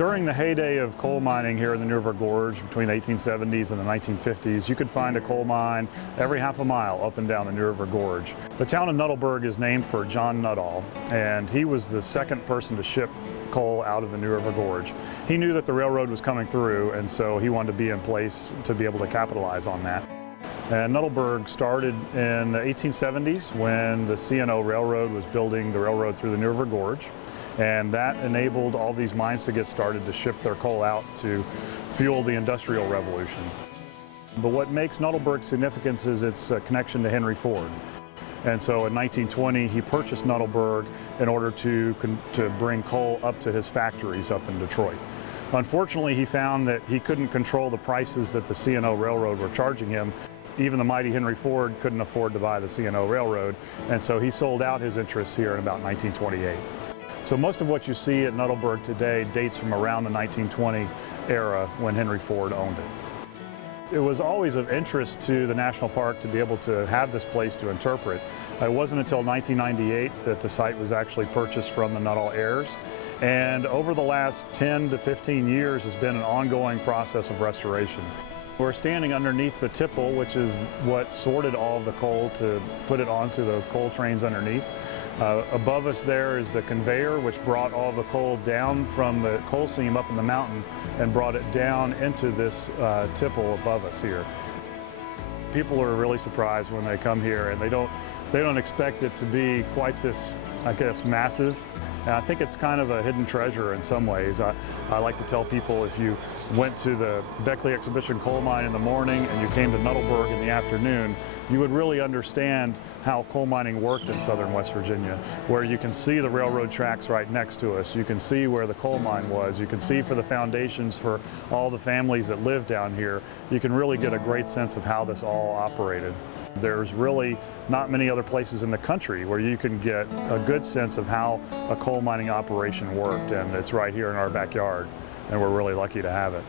During the heyday of coal mining here in the Nuttallburg Gorge between the 1870s and the 1950s, you could find a coal mine every half a mile up and down the Nuttallburg Gorge. The town of Nuttallburg is named for John Nuttall, and he was the second person to ship coal out of the Nuttallburg Gorge. He knew that the railroad was coming through, and so he wanted to be in place to be able to capitalize on that. And Nuttallburg started in the 1870s when the C&O Railroad was building the railroad through the Nuttallburg Gorge. And that enabled all these mines to get started to ship their coal out to fuel the Industrial Revolution. But what makes Nuttallburg significant is its connection to Henry Ford. And so in 1920, he purchased Nuttallburg in order to bring coal up to his factories up in Detroit. Unfortunately, he found that he couldn't control the prices that the C&O Railroad were charging him. Even the mighty Henry Ford couldn't afford to buy the C&O Railroad, and so he sold out his interests here in about 1928. So most of what you see at Nuttallburg today dates from around the 1920 era when Henry Ford owned it. It was always of interest to the National Park to be able to have this place to interpret. It wasn't until 1998 that the site was actually purchased from the Nuttall heirs. And over the last 10 to 15 years has been an ongoing process of restoration. We're standing underneath the tipple, which is what sorted all of the coal to put it onto the coal trains underneath. Above us there is the conveyor, which brought all the coal down from the coal seam up in the mountain and brought it down into this tipple above us here. People are really surprised when they come here, and they don't expect it to be quite this, I guess, massive. And I think it's kind of a hidden treasure in some ways. I like to tell people, if you went to the Beckley Exhibition coal mine in the morning and you came to Nuttallburg in the afternoon, you would really understand how coal mining worked in southern West Virginia, where you can see the railroad tracks right next to us. You can see where the coal mine was. You can see for the foundations for all the families that live down here. You can really get a great sense of how this all operated. There's really not many other places in the country where you can get a good sense of how a coal mining operation worked, and it's right here in our backyard, and we're really lucky to have it.